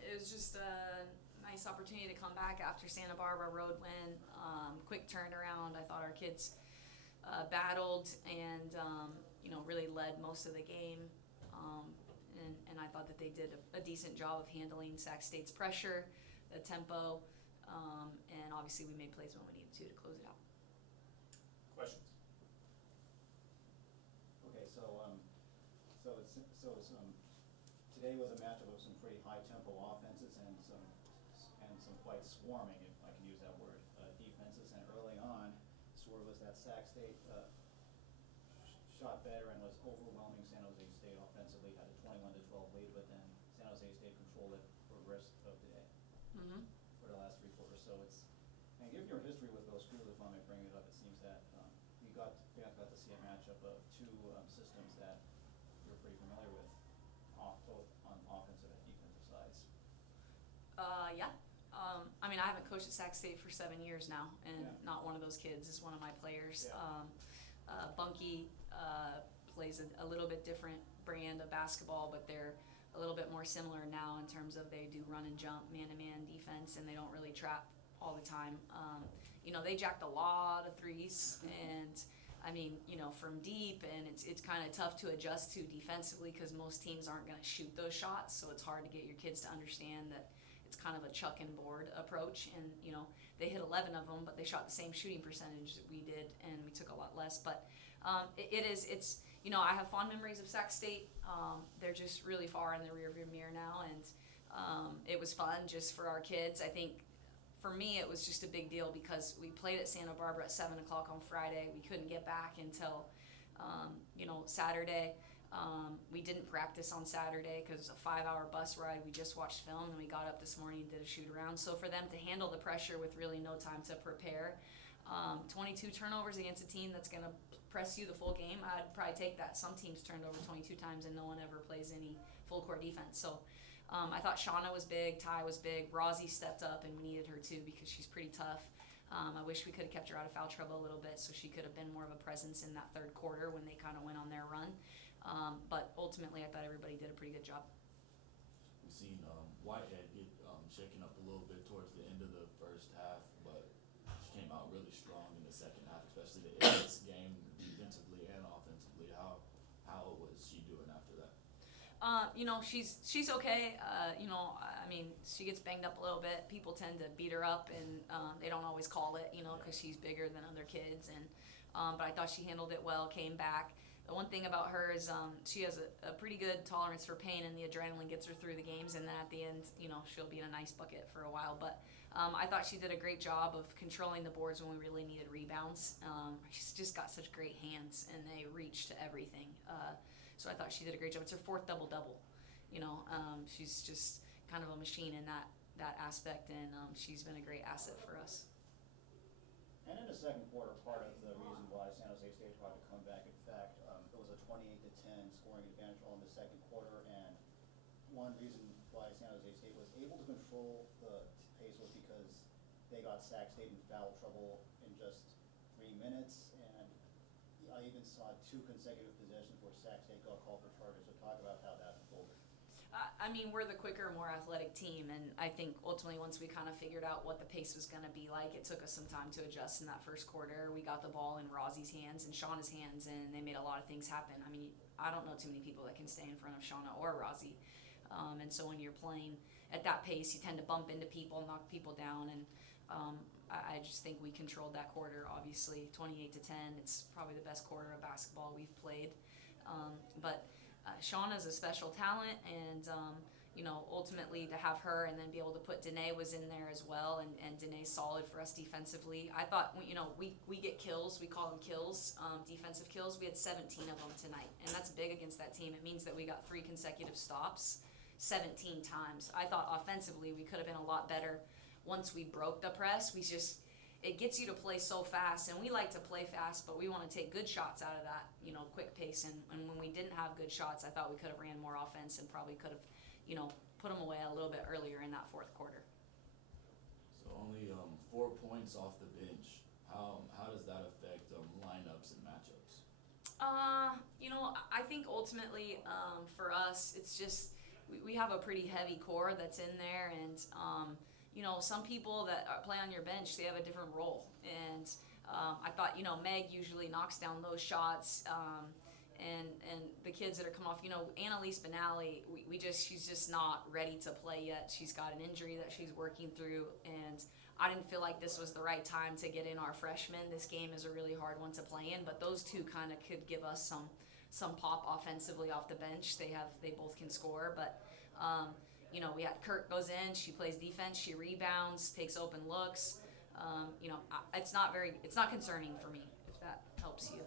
It was just a nice opportunity to come back after Santa Barbara road win. Quick turnaround. I thought our kids battled and really led most of the game. And I thought that they did a decent job of handling Sac State's pressure, the tempo, and obviously we made plays when we needed to close it out. Questions? Okay, today was a matchup of some pretty high tempo offenses and some quite swarming, if I can use that word, defenses. And early on, the story was that Sac State shot better and was overwhelming San Jose State offensively. Had a 21-12 lead, but then San Jose State controlled it for the rest of the day. For the last 3 quarters. So and given your history with those schools, if I may bring it up, it seems that fans got to see a matchup of two systems that you're pretty familiar with, both on offensive and defensive sides. Yeah. I mean, I haven't coached at Sac State for 7 years now, and not one of those kids is one of my players. Yeah. Bunky plays a little bit different brand of basketball, but they're a little bit more similar now in terms of they do run and jump, man-to-man defense, and they don't really trap all the time. They jacked a lot of threes, and I mean, from deep, and it's kind of tough to adjust to defensively because most teams aren't going to shoot those shots, so it's hard to get your kids to understand that it's kind of a chuck and board approach. And they hit 11 of them, but they shot the same shooting percentage that we did, and we took a lot less. But it's I have fond memories of Sac State. They're just really far in the rearview mirror now, and it was fun just for our kids. I think for me it was just a big deal because we played at Santa Barbara at 7 o'clock on Friday. We couldn't get back until Saturday. We didn't practice on Saturday because it was a 5-hour bus ride. We just watched film, and we got up this morning and did a shoot around. So for them to handle the pressure with really no time to prepare, 22 turnovers against a team that's going to press you the full game, I'd probably take that. Some teams turned over 22 times and no one ever plays any full court defense. So I thought Shauna was big, Ty was big, Rosie stepped up, and we needed her too because she's pretty tough. I wish we could have kept her out of foul trouble a little bit so she could have been more of a presence in that third quarter when they kind of went on their run. But ultimately, I thought everybody did a pretty good job. We've seen Whitehead get shaken up a little bit towards the end of the first half, but she came out really strong in the second half, especially the end of this game defensively and offensively. How was she doing after that? She's okay. I mean, she gets banged up a little bit. People tend to beat her up, and they don't always call it, because she's bigger than other kids. And but I thought she handled it well, came back. The one thing about her is she has a pretty good tolerance for pain, and the adrenaline gets her through the games. And then at the end, she'll be in a nice bucket for a while. But I thought she did a great job of controlling the boards when we really needed rebounds. She's just got such great hands, and they reach to everything. So I thought she did a great job. It's her 4th double-double. She's just kind of a machine in that aspect, and she's been a great asset for us. And in the second quarter, part of the reason why San Jose State tried to come back, in fact, it was a 28-10 scoring advantage all in the second quarter, and one reason why San Jose State was able to control the pace was because they got Sac State in foul trouble in just 3 minutes, and I even saw 2 consecutive possessions where Sac State got called for charges. So talk about how that unfolded. I mean, we're the quicker, more athletic team, and I think ultimately once we kind of figured out what the pace was going to be like, it took us some time to adjust in that first quarter. We got the ball in Rosie's hands and Shauna's hands, and they made a lot of things happen. I mean, I don't know too many people that can stay in front of Shauna or Rosie. And so when you're playing at that pace, you tend to bump into people, knock people down, and I just think we controlled that quarter, obviously, 28-10. It's probably the best quarter of basketball we've played. But Shauna's a special talent, and ultimately to have her and then be able to put Danae was in there as well, and Danae's solid for us defensively. I thought, we get kills, we call them kills, defensive kills. We had 17 of them tonight, and that's big against that team. It means that we got 3 consecutive stops 17 times. I thought offensively we could have been a lot better once we broke the press. It gets you to play so fast, and we like to play fast, but we want to take good shots out of that, quick pace. And when we didn't have good shots, I thought we could have ran more offense and probably could have, put them away a little bit earlier in that fourth quarter. So only 4 points off the bench. How does that affect lineups and matchups? I think ultimately for us, it's just we have a pretty heavy core that's in there, and some people that play on your bench, they have a different role. And I thought, Meg usually knocks down those shots. And the kids that are coming off, Annalise Benally, she's just not ready to play yet. She's got an injury that she's working through, and I didn't feel like this was the right time to get in our freshmen. This game is a really hard one to play in, but those two kind of could give us some pop offensively off the bench. They both can score, but we had Kurt goes in, she plays defense, she rebounds, takes open looks. It's not concerning for me, if that helps you.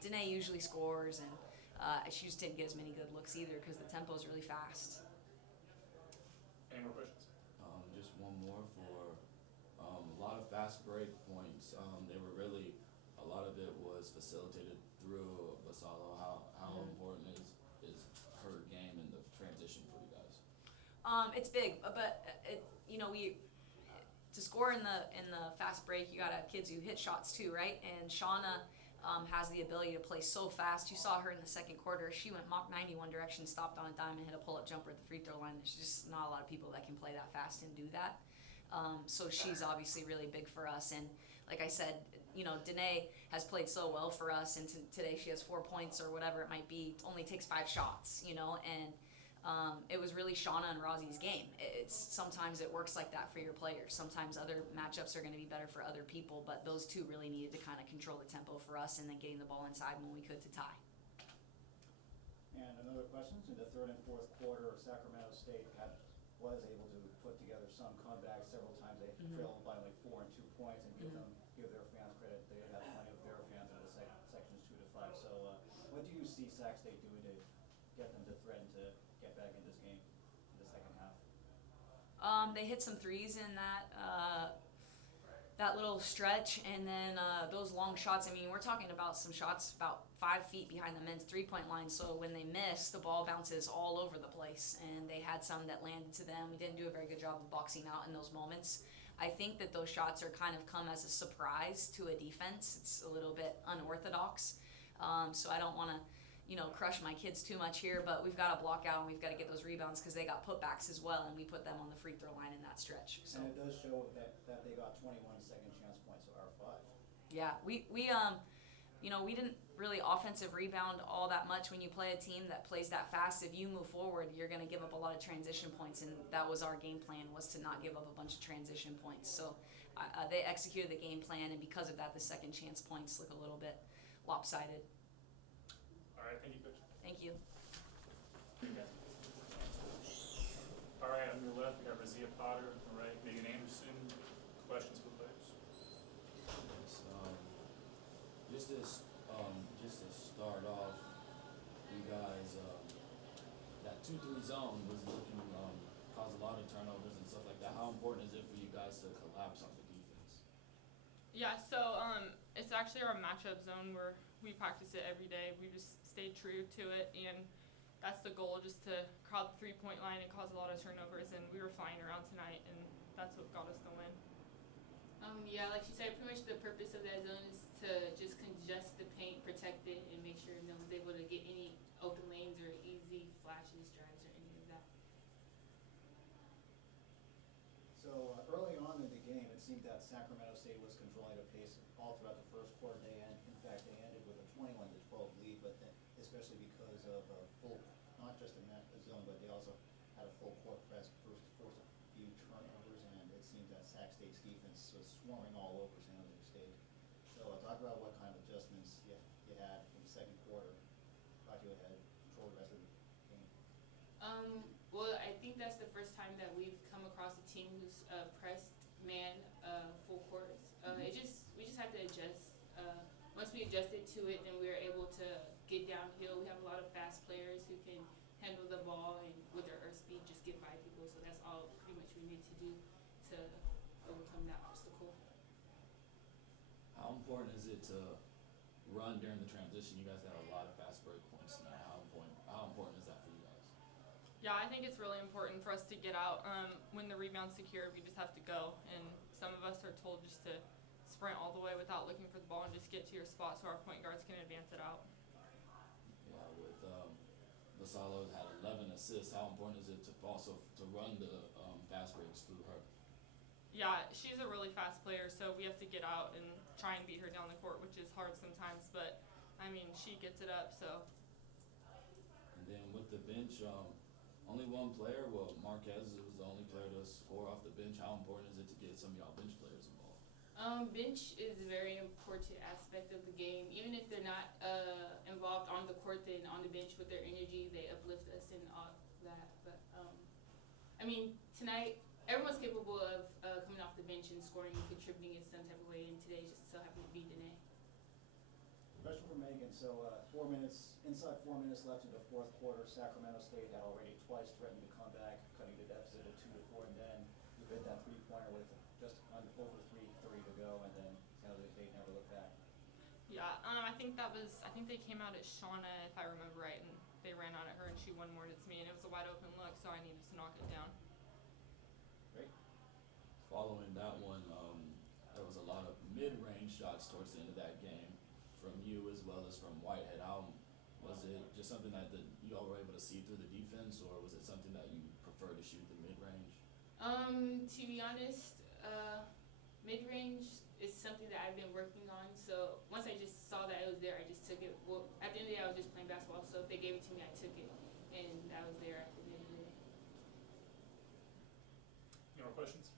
Danae usually scores, and she just didn't get as many good looks either because the tempo is really fast. Any more questions? Just one more for a lot of fast break points. They were really, a lot of it was facilitated through Basalo. How important is her game in the transition for you guys? It's big, but we to score in the fast break, you gotta have kids who hit shots too, right? And Shauna has the ability to play so fast. You saw her in the second quarter. She went Mach 90 one direction, stopped on a dime, and hit a pull-up jumper at the free throw line. There's just not a lot of people that can play that fast and do that. So she's obviously really big for us. And like I said, Danae has played so well for us, and today she has 4 points or whatever it might be. It only takes 5 shots, and it was really Shauna and Rosie's game. Sometimes it works like that for your players. Sometimes other matchups are going to be better for other people, but those two really needed to kind of control the tempo for us, and then getting the ball inside when we could to tie. And another question, in the third and fourth quarter, Sacramento State was able to put together some comebacks. Several times they trailed by only 4 and 2 points, and give their fans credit. They had plenty of their fans in the sections 2 to 5. So what do you see Sac State doing to get them to threaten to get back in this game in the second half? They hit some threes in that little stretch, and then those long shots. I mean, we're talking about some shots about 5 feet behind the men's three-point line, so when they miss, the ball bounces all over the place, and they had some that landed to them. We didn't do a very good job of boxing out in those moments. I think that those shots are kind of come as a surprise to a defense. It's a little bit unorthodox, so I don't want to crush my kids too much here, but we've got to block out and we've got to get those rebounds because they got putbacks as well, and we put them on the free throw line in that stretch. So. And it does show that they got 21 second chance points, so R5. Yeah, we didn't really offensive rebound all that much when you play a team that plays that fast. If you move forward, you're going to give up a lot of transition points, and that was our game plan, was to not give up a bunch of transition points. So they executed the game plan, and because of that, the second chance points look a little bit lopsided. All right, thank you, Coach. Thank you. Okay. All right, on your left, we have Razia Potter. All right, Megan Anderson. Questions for the players? Yes, just to start off, you guys, that 2-3 zone was looking, caused a lot of turnovers and stuff like that. How important is it for you guys to collapse on the defense? Yeah, so it's actually our matchup zone where we practice it every day. We just stay true to it, and that's the goal, just to crowd the three-point line and cause a lot of turnovers, and we were flying around tonight, and that's what got us the win. Yeah, like she said, pretty much the purpose of that zone is to just congest the paint, protect it, and make sure no one's able to get any open lanes or easy flashes, drives, or any of that. So early on in the game, it seemed that Sacramento State was controlling the pace all throughout the first quarter. They ended with a 21-12 lead, but then, especially because of not just in that zone, but they also had a full court press, forced a few turnovers, and it seemed that Sac State's defense was swarming all over San Jose State. So talk about what kind of adjustments you had in the second quarter, brought you ahead, control the rest of the game. Well, I think that's the first time that we've come across a team who's pressed man full court. We just had to adjust. Once we adjusted to it, then we were able to get downhill. We have a lot of fast players who can handle the ball and with their earth speed just get by people. So that's all pretty much we need to do to overcome that obstacle. How important is it to run during the transition? You guys got a lot of fast break points tonight. How important is that for you guys? Yeah, I think it's really important for us to get out. When the rebound's secured, we just have to go, and some of us are told just to sprint all the way without looking for the ball and just get to your spot so our point guards can advance it out. Yeah, with Salo had 11 assists. How important is it to also to run the fast breaks through her? Yeah, she's a really fast player, so we have to get out and try and beat her down the court, which is hard sometimes. But I mean, she gets it up. So And then with the bench, only one player. Well, Marquez was the only player to score off the bench. How important is it to get some of y'all bench players involved? Bench is a very important aspect of the game. Even if they're not involved on the court, then on the bench with their energy, they uplift us and all that. But I mean, tonight everyone's capable of coming off the bench and scoring and contributing in some type of way. And today just so happened to be Danae. Question for Megan. So 4 minutes, inside 4 minutes left in the fourth quarter, Sacramento State had already twice threatened to come back, cutting the deficit at 2-4, and then you hit that three-pointer with just over 3 to go, and then San Jose State never looked back. yeah, I think they came out at Shauna, if I remember right, and they ran out at her and she one more to me, and it was a wide open look, so I needed to knock it down. Great. Following that one, there was a lot of mid-range shots towards the end of that game from you as well as from Whitehead. How was it just something that you all were able to see through the defense, or was it something that you prefer to shoot the mid-range? To be honest, mid-range is something that I've been working on. So once I just saw that it was there, I just took it. Well, at the end of the day, I was just playing basketball. So if they gave it to me, I took it, and I was there at the end of the day. Any more questions?